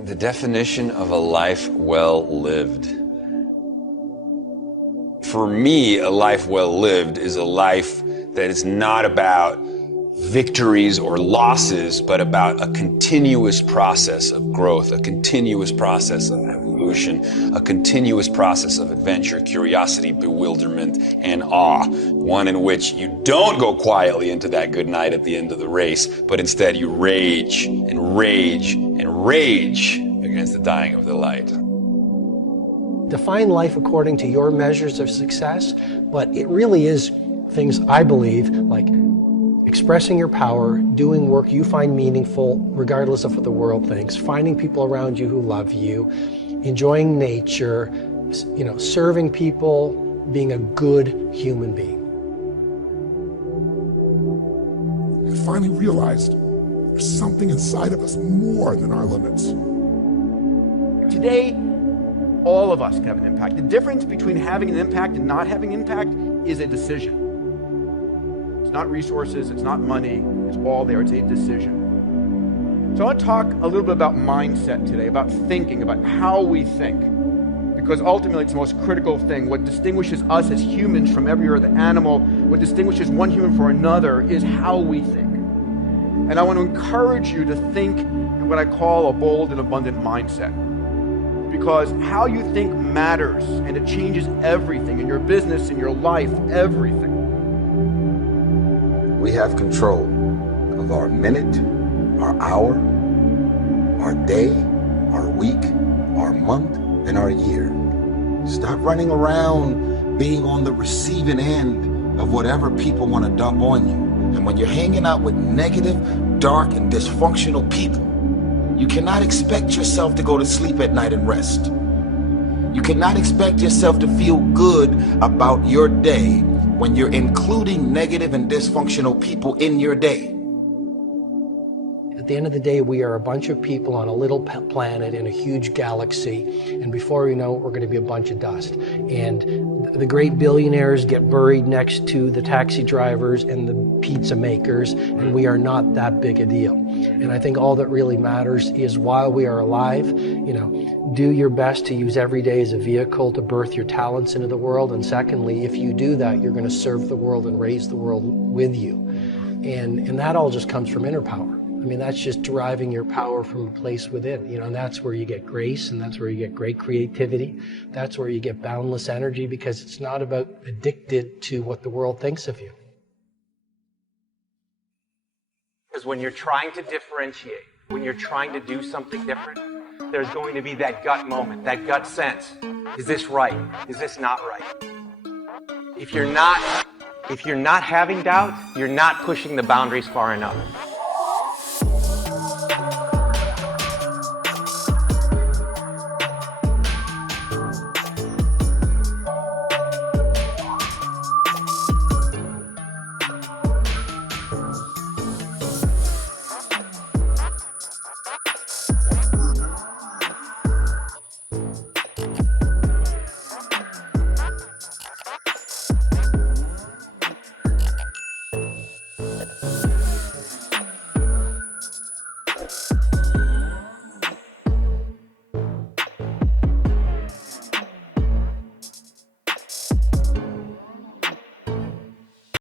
The definition of a life well lived. For me, a life well lived is a life that is not about victories or losses, but about a continuous process of growth, a continuous process of evolution, a continuous process of adventure, curiosity, bewilderment, and awe. One in which you don't go quietly into that good night at the end of the race, but instead you rage and rage and rage against the dying of the light. Define life according to your measures of success, but it really is things, I believe, like expressing your power, doing work you find meaningful, regardless of what the world thinks, finding people around you who love you, enjoying nature, serving people, being a good human being. I finally realized there's something inside of us more than our limits. Today, all of us can have an impact. The difference between having an impact and not having impact is a decision. It's not resources, it's not money, it's all there, it's a decision. So I want to talk a little bit about mindset today, about thinking, about how we think. Because ultimately it's the most critical thing. What distinguishes us as humans from every other animal, what distinguishes one human from another is how we think. And I want to encourage you to think in what I call a bold and abundant mindset. Because how you think matters, and it changes everything in your business, in your life, everything. We have control of our minute, our hour, our day, our week, our month, and our year. Stop running around being on the receiving end of whatever people want to dump on you. And when you're hanging out with negative, dark, and dysfunctional people, you cannot expect yourself to go to sleep at night and rest. You cannot expect yourself to feel good about your day when you're including negative and dysfunctional people in your day. At the end of the day, we are a bunch of people on a little planet in a huge galaxy, and before we know it, we're going to be a bunch of dust. And the great billionaires get buried next to the taxi drivers and the pizza makers, and we are not that big a deal. And I think all that really matters is while we are alive, do your best to use every day as a vehicle to birth your talents into the world. And secondly, if you do that, you're going to serve the world and raise the world with you. And that all just comes from inner power. I mean, that's just deriving your power from a place within, and that's where you get grace, and that's where you get great creativity. That's where you get boundless energy, because it's not about addicted to what the world thinks of you. Because when you're trying to differentiate, when you're trying to do something different, there's going to be that gut moment, that gut sense. Is this right? Is this not right? If you're not having doubt, you're not pushing the boundaries far enough.